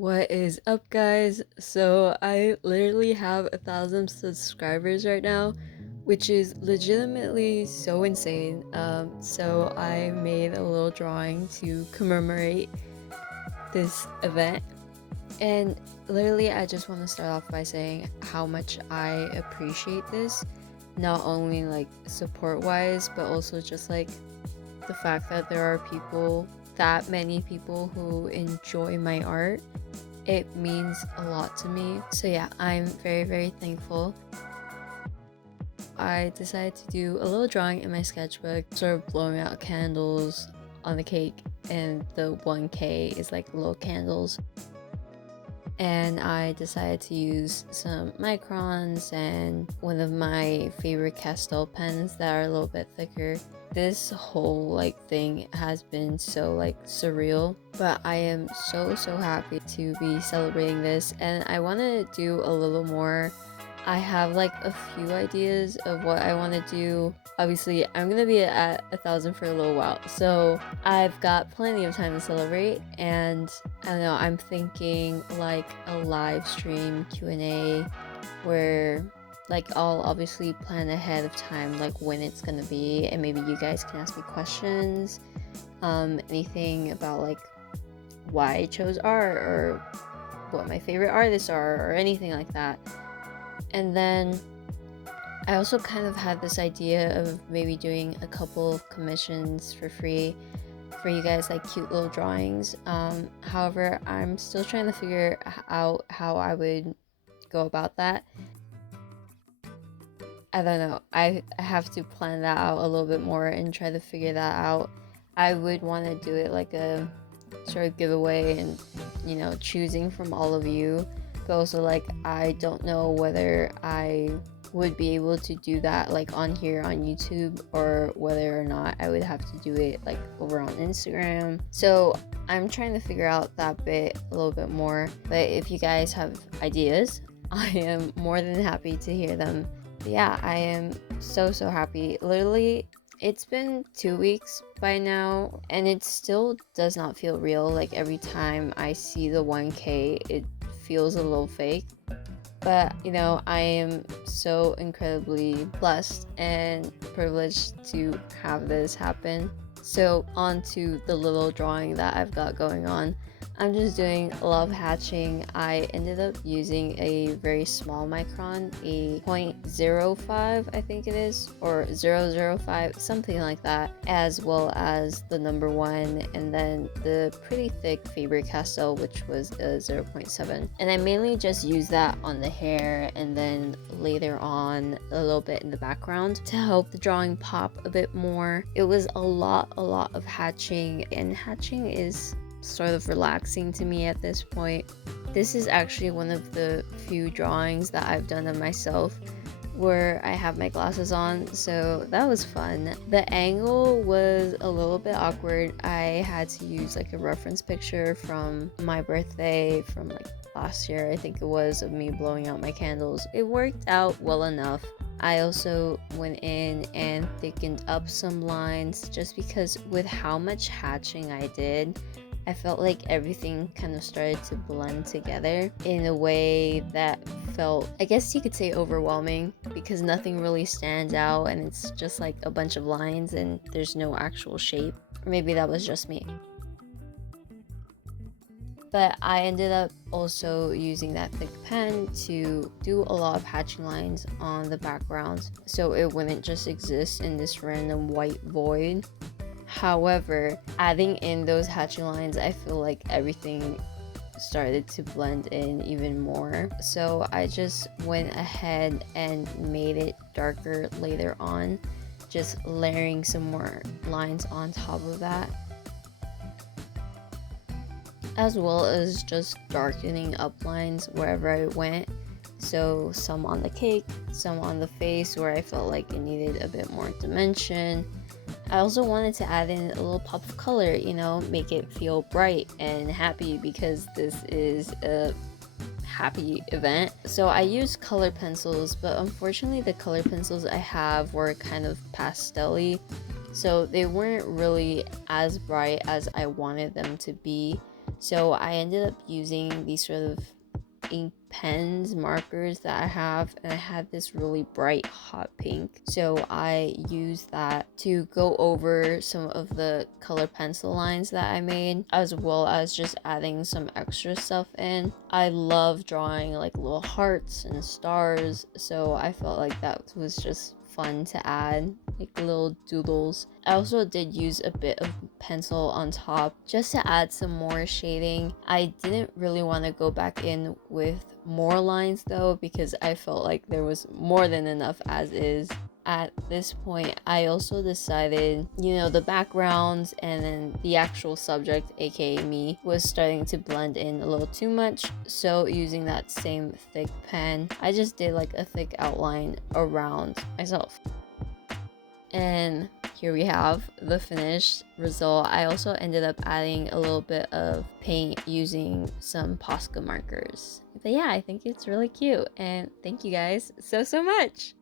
What is up, guys? So I literally have 1,000 subscribers right now, which is legitimately so insane. So I made a little drawing to commemorate this event, and literally I just want to start off by saying how much I appreciate this, not only like support wise, but also just like the fact that there are that many people who enjoy my art. It means a lot to me. So yeah, I'm very, very thankful. I decided to do a little drawing in my sketchbook, sort of blowing out candles on the cake, and the 1K is like little candles. And I decided to use some microns and one of my favorite Castile pens that are a little bit thicker. This whole thing has been so surreal, but I am so happy to be celebrating this, and I want to do a little more. I have a few ideas of what I want to do. Obviously, I'm gonna be at 1,000 for a little while, so I've got plenty of time to celebrate. And I don't know, I'm thinking like a live stream Q&A where I'll obviously plan ahead of time when it's gonna be, and maybe you guys can ask me questions, anything about why I chose art or what my favorite artists are or anything like that. And then I also kind of had this idea of maybe doing a couple of commissions for free for you guys, like cute little drawings. However, I'm still trying to figure out how I would go about that. I don't know. I have to plan that out a little bit more and try to figure that out. I would want to do it like a sort of giveaway and, choosing from all of you. But also, I don't know whether I would be able to do that on here on YouTube, or whether or not I would have to do it over on Instagram. So I'm trying to figure out that bit a little bit more. But if you guys have ideas, I am more than happy to hear them. But yeah, I am so happy. Literally, it's been 2 weeks by now, and it still does not feel real. Every time I see the 1K, it feels a little fake. But I am so incredibly blessed and privileged to have this happen. So on to the little drawing that I've got going on. I'm just doing love hatching. I ended up using a very small micron, a 0.05 I think it is, or 0.005, something like that, as well as the number 1, and then the pretty thick Faber-Castell, which was a 0.7. And I mainly just use that on the hair, and then later on a little bit in the background to help the drawing pop a bit more. It was a lot of hatching, and hatching is sort of relaxing to me at this point. This is actually one of the few drawings that I've done of myself where I have my glasses on, so that was fun. The angle was a little bit awkward. I had to use a reference picture from my birthday from last year, I think it was, of me blowing out my candles. It worked out well enough. I also went in and thickened up some lines just because with how much hatching I did, I felt like everything kind of started to blend together in a way that felt, I guess you could say, overwhelming, because nothing really stands out and it's just a bunch of lines and there's no actual shape. Or maybe that was just me. But I ended up also using that thick pen to do a lot of hatching lines on the background so it wouldn't just exist in this random white void. However, adding in those hatching lines, I feel like everything started to blend in even more. So I just went ahead and made it darker later on, just layering some more lines on top of that, as well as just darkening up lines wherever I went. So some on the cake, some on the face where I felt like it needed a bit more dimension. I also wanted to add in a little pop of color, make it feel bright and happy, because this is a happy event. So I used color pencils, but unfortunately the color pencils I have were kind of pastel-y, so they weren't really as bright as I wanted them to be. So I ended up using these sort of ink pens, markers that I have, and I had this really bright hot pink, so I used that to go over some of the color pencil lines that I made, as well as just adding some extra stuff in. I love drawing like little hearts and stars, so I felt like that was just fun to add, like little doodles. I also did use a bit of pencil on top just to add some more shading. I didn't really want to go back in with more lines though, because I felt like there was more than enough as is. At this point, I also decided, the backgrounds and then the actual subject, aka me, was starting to blend in a little too much. So using that same thick pen, I just did like a thick outline around myself. And here we have the finished result. I also ended up adding a little bit of paint using some Posca markers. But yeah, I think it's really cute, and thank you guys so much.